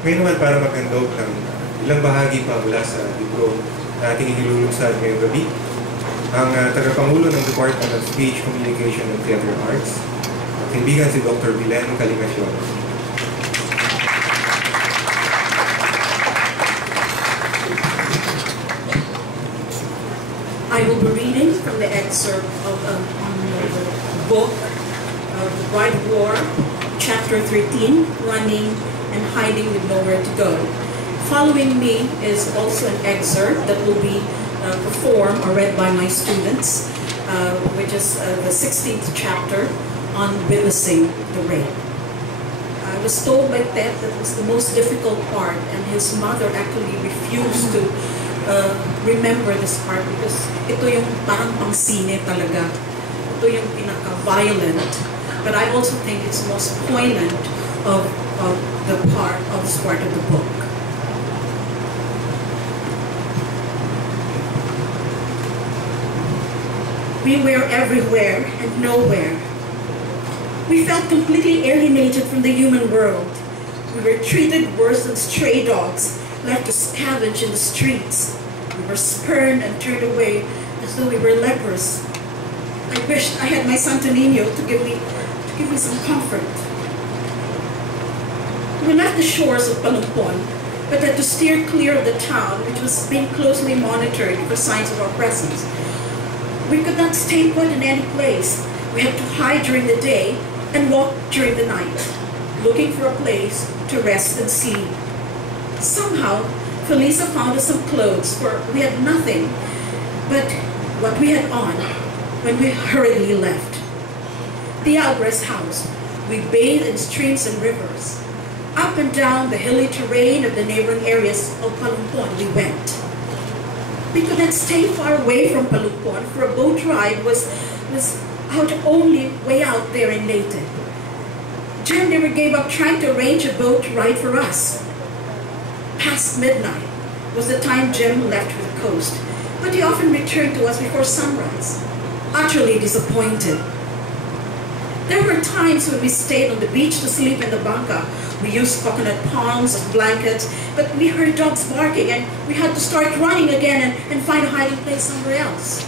Ngayon naman para maghandog ng ilang bahagi pa mula sa libro na ating inilulunsad ngayong gabi, ang tagapangulo ng Department of Speech, Communication and Theater Arts, kaibigan si Dr. Belen Calingacion. I will be reading from the excerpt of the book of The Bride of War, Chapter 13, Running and Hiding with Nowhere to Go. Following me is also an excerpt that will be performed or read by my students, which is the 16th chapter on witnessing the rape. I was told by Ted that was the most difficult part, and his mother actually refused to remember this part because ito yung parang pang-sine talaga. Ito yung pinaka-violent. But I also think it's most poignant of this part of the book. We were everywhere and nowhere. We felt completely alienated from the human world. We were treated worse than stray dogs, left to scavenge in the streets. We were spurned and turned away as though we were lepers. I wished I had my son Tonino to give me some comfort. We left the shores of Palumpon, but had to steer clear of the town, which was being closely monitored for signs of our presence. We could not stay put in any place. We had to hide during the day and walk during the night, looking for a place to rest and sleep. Somehow, Felisa found us some clothes, for we had nothing but what we had on when we hurriedly left. The Alvarez house, we bathed in streams and rivers. Up and down the hilly terrain of the neighboring areas of Palumpon we went. We could not stay far away from Palumpon, for a boat ride was our only way out there in Leyte. Jim never gave up trying to arrange a boat ride for us. Past midnight was the time Jim left for the coast, but he often returned to us before sunrise, utterly disappointed. There were times when we stayed on the beach to sleep in the banca. We used coconut palms as blankets, but we heard dogs barking and we had to start running again and find a hiding place somewhere else.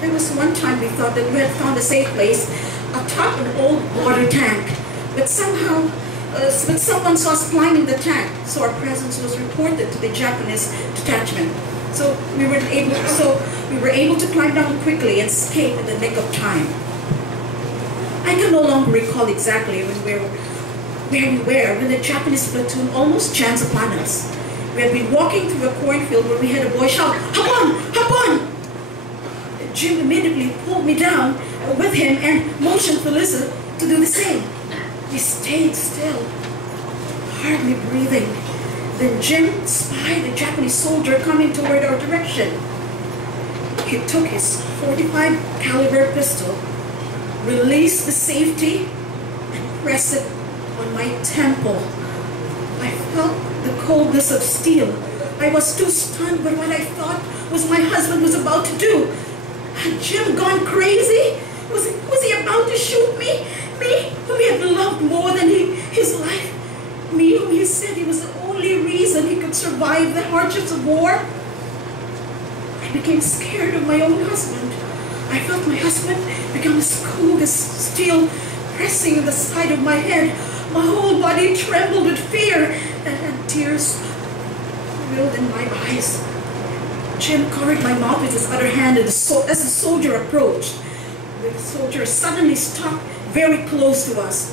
There was one time we thought that we had found a safe place atop an old water tank, but someone saw us climbing the tank, so our presence was reported to the Japanese detachment. So we were able to climb down quickly and escape in the nick of time. I can no longer recall exactly where we were when the Japanese platoon almost chanced upon us. We had been walking through a cornfield where we had a boy shout, "Hop on! Hop on!" Jim immediately pulled me down with him and motioned Felisa to do the same. We stayed still, hardly breathing. Then Jim spied a Japanese soldier coming toward our direction. He took his .45 caliber pistol, released the safety, and pressed it on my temple. I felt the coldness of steel. I was too stunned by what I thought was my husband was about to do. Had Jim gone crazy? Was he about to shoot me? Me, whom he had loved more than his life? Me, whom he said he was the only reason he could survive the hardships of war? I became scared of my own husband. I felt my husband become as cold as steel, pressing the side of my head. My whole body trembled with fear, and tears filled in my eyes. Jim covered my mouth with his other hand as the soldier approached. The soldier suddenly stopped very close to us.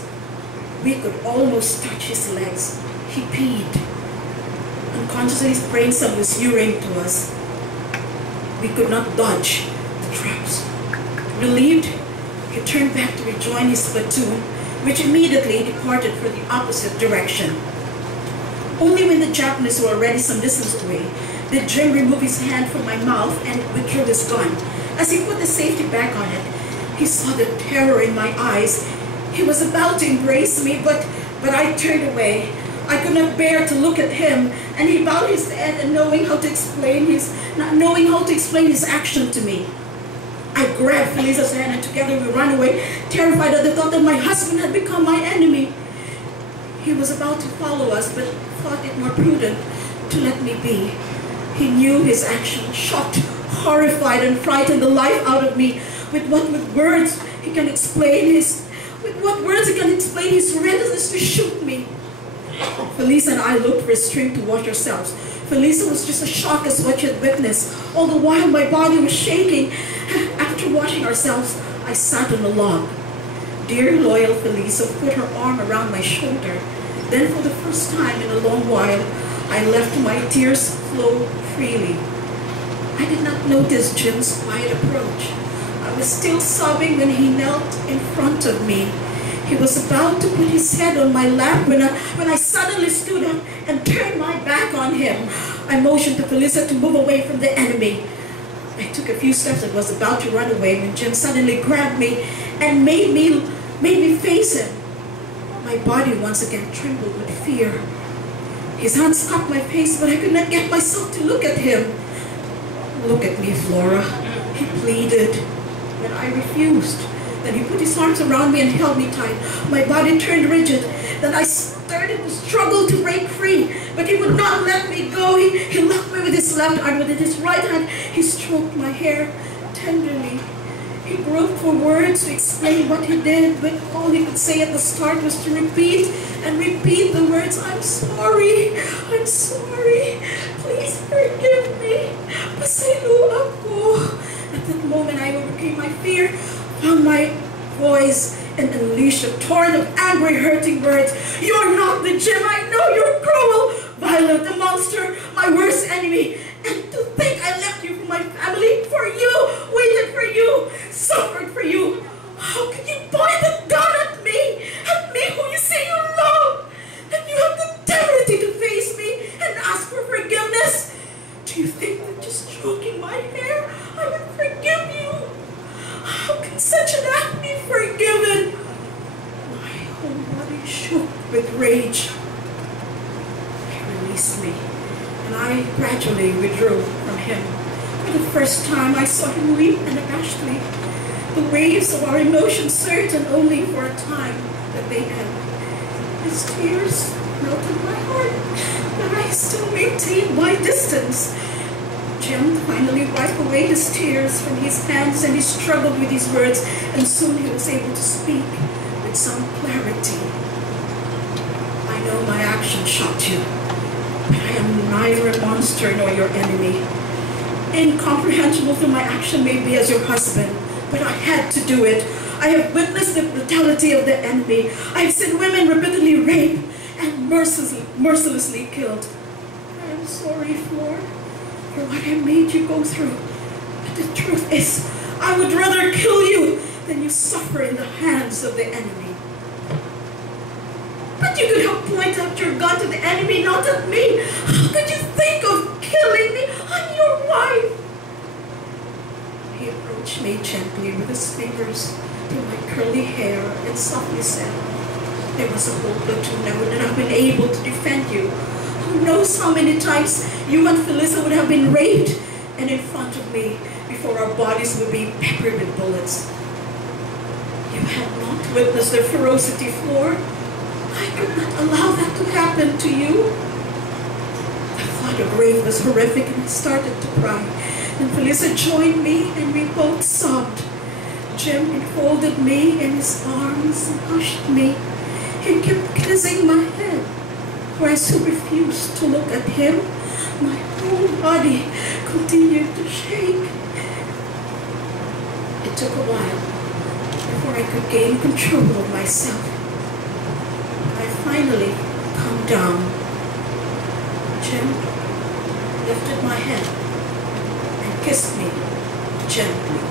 We could almost touch his legs. He peed, unconsciously spraying some of his urine to us. We could not dodge the traps. Relieved, he turned back to rejoin his platoon, which immediately departed for the opposite direction. Only when the Japanese were already some distance away did Jim remove his hand from my mouth and withdrew his gun. As he put the safety back on it, he saw the terror in my eyes. He was about to embrace me, but I turned away. I could not bear to look at him, and he bowed his head, and not knowing how to explain his action to me. I grabbed Felisa's hand, and together we ran away, terrified at the thought that my husband had become my enemy. He was about to follow us, but thought it more prudent to let me be. He knew his action shocked, horrified, and frightened the life out of me. With what words he can explain his readiness to shoot me. Felisa and I looked for a stream to wash ourselves. Felisa was just as shocked as what she had witnessed. All the while my body was shaking. After washing ourselves, I sat on the log. Dear loyal Felisa put her arm around my shoulder. Then for the first time in a long while, I left my tears flow freely. I did not notice Jim's quiet approach. I was still sobbing when he knelt in front of me. He was about to put his head on my lap when I suddenly stood up and turned my back on him. I motioned to Felisa to move away from the enemy. I took a few steps and was about to run away when Jim suddenly grabbed me and made me face him. My body once again trembled with fear. His hand struck my face, but I could not get myself to look at him. Look at me, Flora, he pleaded, but I refused. Then he put his arms around me and held me tight. My body turned rigid. Then I started to struggle to break free, but he would not let me go. He locked me with his left arm, but with his right hand, he stroked my hair tenderly. He groped for words to explain what he did, but all he could say at the start was to repeat and repeat the words, I'm sorry, please forgive me, pasensya ako. At that moment, I overcame my fear, found my voice, and unleashed a torrent of angry, hurting words. You're not the Jim I know, you're cruel, violent, a monster, my worst enemy. And to think I left you for my family, for you, waited for you, suffered for you. How can you point a gun at me who you say you love? And you have the temerity to face me and ask for forgiveness? Do you think that just stroking my hair, I would forgive you? How can such an act be forgiven? My whole body shook with rage. He released me, and I gradually withdrew from him. For the first time, I saw him weep and abashedly. The waves of our emotions surged, and only for a time that they ebbed. His tears melted my heart, but I still maintained my distance. Jim finally wiped away his tears from his hands, and he struggled with his words, and soon he was able to speak with some clarity. I know my action shocked you, but I am neither a monster nor your enemy. Incomprehensible though my action may be as your husband, but I had to do it. I have witnessed the brutality of the enemy. I have seen women repeatedly raped and mercilessly killed. I am sorry, Flor, for what I made you go through. But the truth is, I would rather kill you than you suffer in the hands of the enemy. But you could have pointed out your gun to the enemy, not at me. How could you think of killing me? I'm your wife. He approached me gently with his fingers through my curly hair and softly said, there was a whole platoon that would not have been able to defend you. Who knows how many times you and Felisa would have been raped and in front of me before our bodies would be peppered with bullets. You had not witnessed their ferocity, Flor. I could not allow that to happen to you. The thought of rape was horrific, and I started to cry. And Felisa joined me, and we both sobbed. Jim enfolded me in his arms and hushed me. He kept kissing my head. For I so refused to look at him, my whole body continued to shake. It took a while before I could gain control of myself. I finally calmed down. Jim lifted my head and kissed me gently.